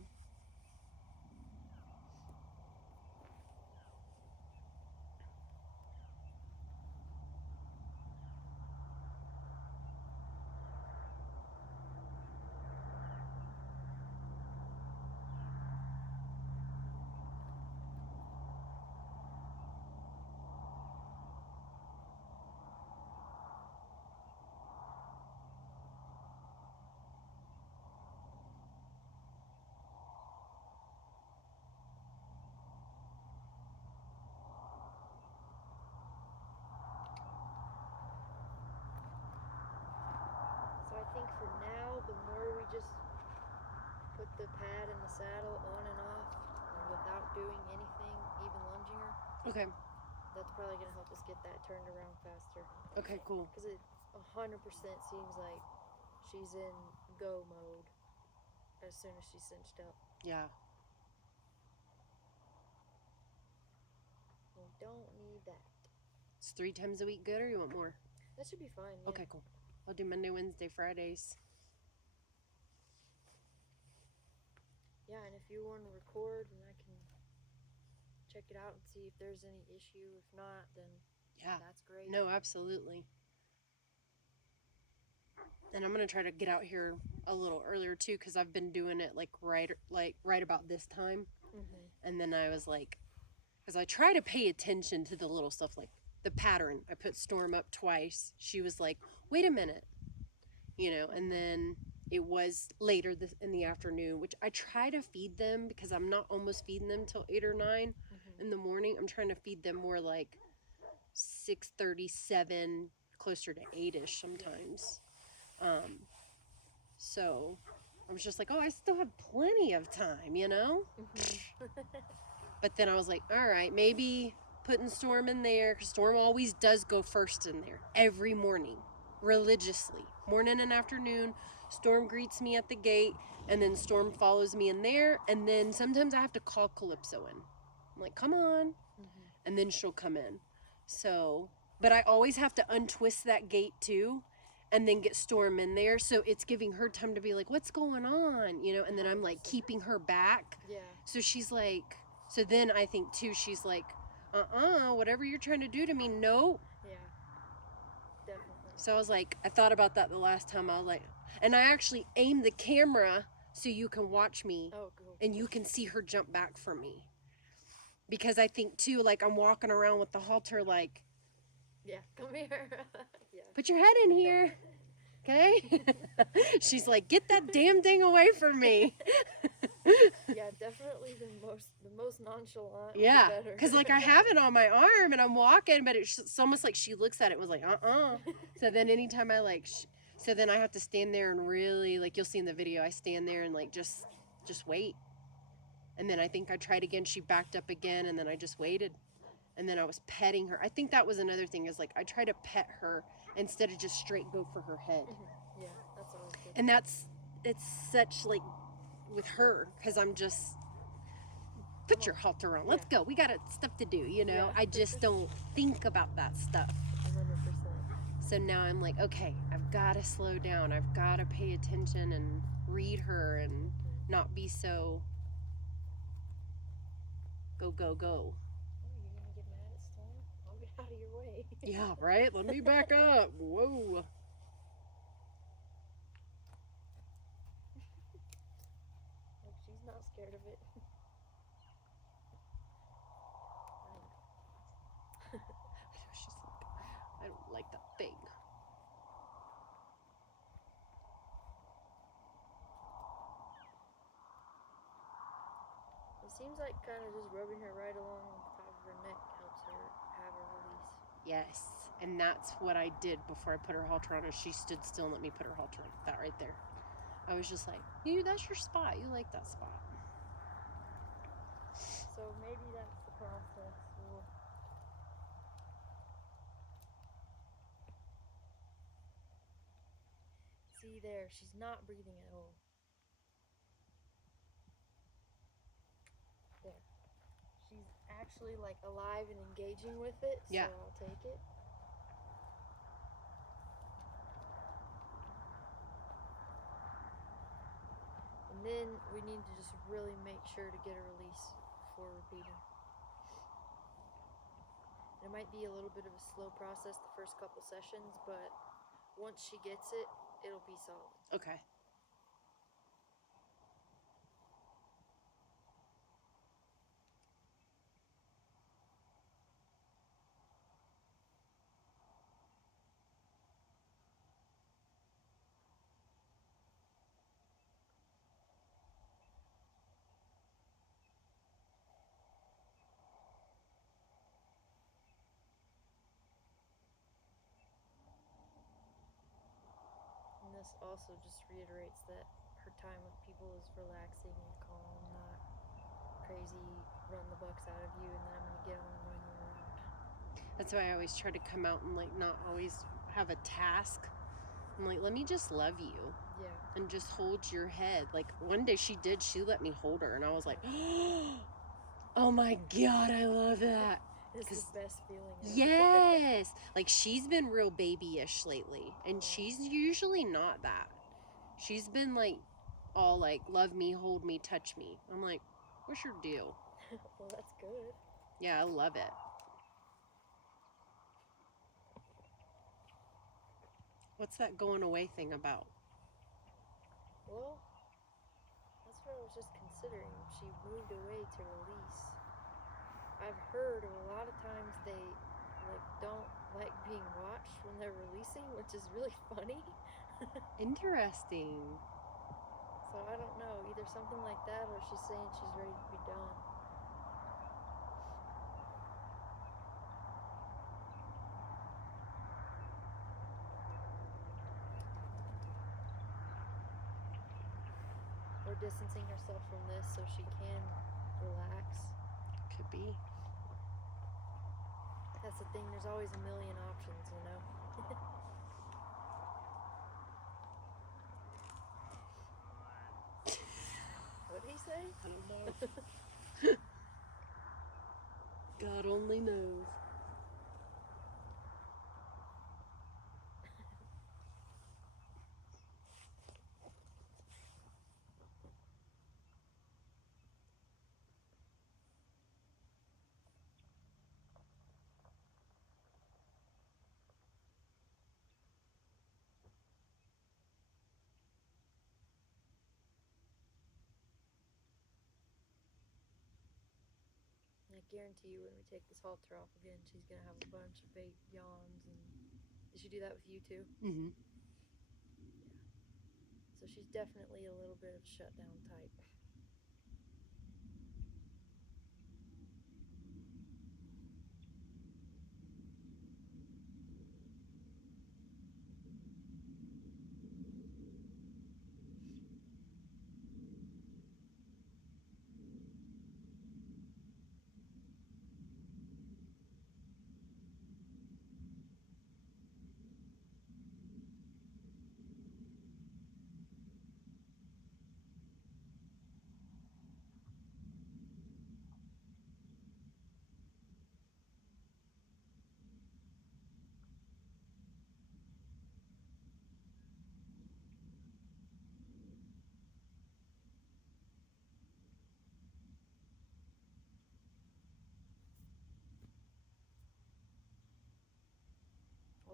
So I think for now, the more we just put the pad and the saddle on and off without doing anything, even lunging her, Okay. that's probably going to help us get that turned around faster. Okay, cool. Because it 100% seems like she's in go mode as soon as she's cinched up. Yeah. We don't need that. It's 3 times a week good or you want more? That should be fine. Yeah. Okay, cool. I'll do Monday, Wednesday, Fridays. Yeah, and if you want to record, and I can check it out and see if there's any issue. If not, then Yeah. that's great. No, absolutely. And I'm gonna try to get out here a little earlier too, because I've been doing it like right about this time. Mm-hmm. And then I was like, because I try to pay attention to the little stuff, like the pattern. I put Storm up twice. She was like, wait a minute, you know. And then it was later in the afternoon, which I try to feed them because I'm not almost feeding them till 8 or 9 in the morning. I'm trying to feed them more like 6:37, closer to 8ish sometimes. So I was just like, oh, I still have plenty of time, you know? But then I was like, all right, maybe putting Storm in there, because Storm always does go first in there every morning, religiously. Morning and afternoon, Storm greets me at the gate, and then Storm follows me in there, and then sometimes I have to call Calypso in. I'm like, come on. And then she'll come in. So, but I always have to untwist that gate too, and then get Storm in there. So it's giving her time to be like, what's going on? You know, and then I'm like keeping her back. Yeah. So she's like, so then I think too, she's like, whatever you're trying to do to me, no. Yeah. Definitely. So I was like, I thought about that the last time. I was like, and I actually aimed the camera so you can watch me. Oh, cool. And you can see her jump back from me. Because I think too, like I'm walking around with the halter like, Yeah, come here. Yeah. put your head in here. Okay? She's like, get that damn thing away from me. Yeah, definitely the most nonchalant. Yeah, the better. because like I have it on my arm and I'm walking, but it's almost like she looks at it and was like, So then anytime I like, so then I have to stand there and really, like you'll see in the video, I stand there and like just wait. And then I think I tried again, she backed up again, and then I just waited. And then I was petting her. I think that was another thing, is like I try to pet her instead of just straight go for her head. Yeah, that's always good. And it's such like with her, because I'm just, put your halter on. Let's go. We got stuff to do, you know? Yeah. I just don't think about that stuff. 100%. So now I'm like, okay, I've got to slow down. I've got to pay attention and read her and not be so go, go, go. Oh, you're gonna get mad at Storm? I'll get out of your way. Yeah, right? Let me back up. Whoa. Like, she's not scared of it. She's like, I don't like that thing. It seems like kind of just rubbing her right along the top of her neck helps her have a really Yes. And that's what I did before I put her halter on. Is she stood still and let me put her halter on. That right there. I was just like, that's your spot. You like that spot. So maybe that's the process. See there, she's not breathing at all. There. She's actually like alive and engaging with it, Yeah. so I'll take it. And then we need to just really make sure to get a release before repeating. It might be a little bit of a slow process the first couple sessions, but once she gets it, it'll be solid. Okay. And this also just reiterates that her time with people is relaxing and calm, not crazy, run the bucks out of you, and then I'm going to get on and run you around. That's why I always try to come out and like not always have a task. I'm like, let me just love you. Yeah. And just hold your head. Like one day she let me hold her, and I was like, oh my God, I love that. It's the best feeling ever. Yes. Like she's been real babyish lately, and she's usually not that. She's been like all like, love me, hold me, touch me. I'm like, what's your deal? Well, that's good. Yeah, I love it. What's that going away thing about? Well, that's what I was just considering. She moved away to release. I've heard of a lot of times they like don't like being watched when they're releasing, which is really funny. Interesting. So I don't know, either something like that or she's saying she's ready to be done. Or distancing herself from this so she can relax. Could be. That's the thing, there's always a million options, you know? What'd he say? I don't know. God only knows. I guarantee you when we take this halter off again, she's gonna have a bunch of big yawns. And did she do that with you too? Mm-hmm. Yeah. So she's definitely a little bit of shutdown type.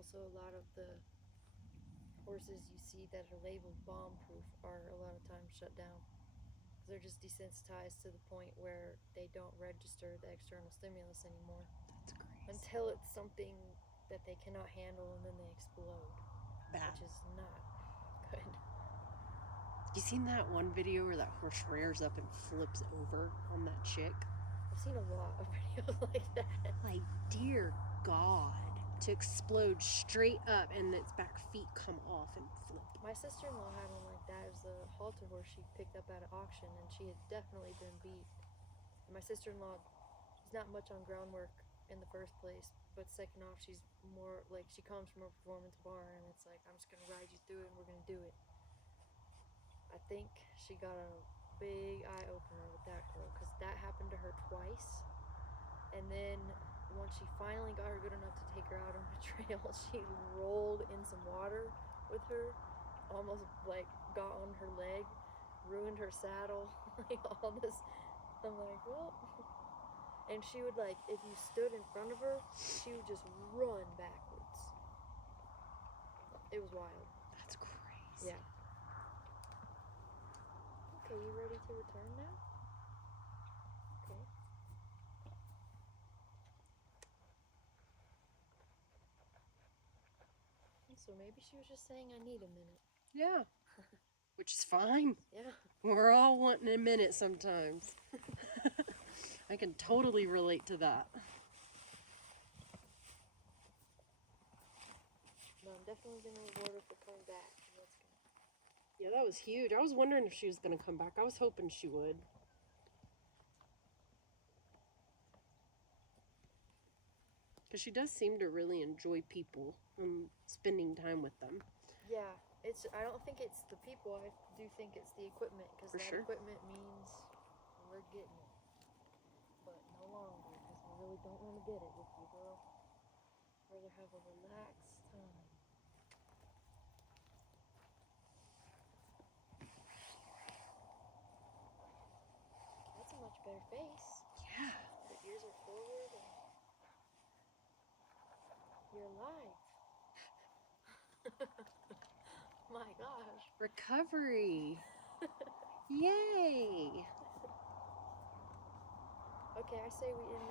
Also, a lot of the horses you see that are labeled bomb-proof are a lot of times shut down. Because they're just desensitized to the point where they don't register the external stimulus anymore. That's crazy. Until it's something that they cannot handle and then they explode. Bad. Which is not good. You seen that one video where that horse rears up and flips over on that chick? I've seen a lot of videos like that. Like, dear God. to explode straight up and its back feet come off and flip. My sister-in-law had one like that. It was a halter horse she picked up at an auction, and she had definitely been beat. And my sister-in-law is not much on groundwork in the first place, but second off, she's more like, she comes from a performance bar, and it's like, I'm just gonna ride you through it, and we're gonna do it. I think she got a big eye opener with that girl, because that happened to her twice. And then once she finally got her good enough to take her out on the trail, she rolled in some water with her, almost like got on her leg, ruined her saddle, like all this. I'm like, well, and she would, like, if you stood in front of her, she would just run backwards. It was wild. That's crazy. Yeah. Okay, you ready to return now? Okay. So maybe she was just saying, I need a minute. Yeah. Which is fine. Yeah. We're all wanting a minute sometimes. I can totally relate to that. No, I'm definitely going to reward her for coming back. That's good. Yeah, that was huge. I was wondering if she was going to come back. I was hoping she would. Because she does seem to really enjoy people and spending time with them. Yeah, I don't think it's the people. I do think it's the equipment, because that sure. equipment means we're getting it. But no longer, because I really don't want to get it with you, girl. I'd rather have a relaxed time. That's a much better face. Yeah. The ears are forward and you're alive. My gosh. Recovery. Yay. Okay, I say we end there.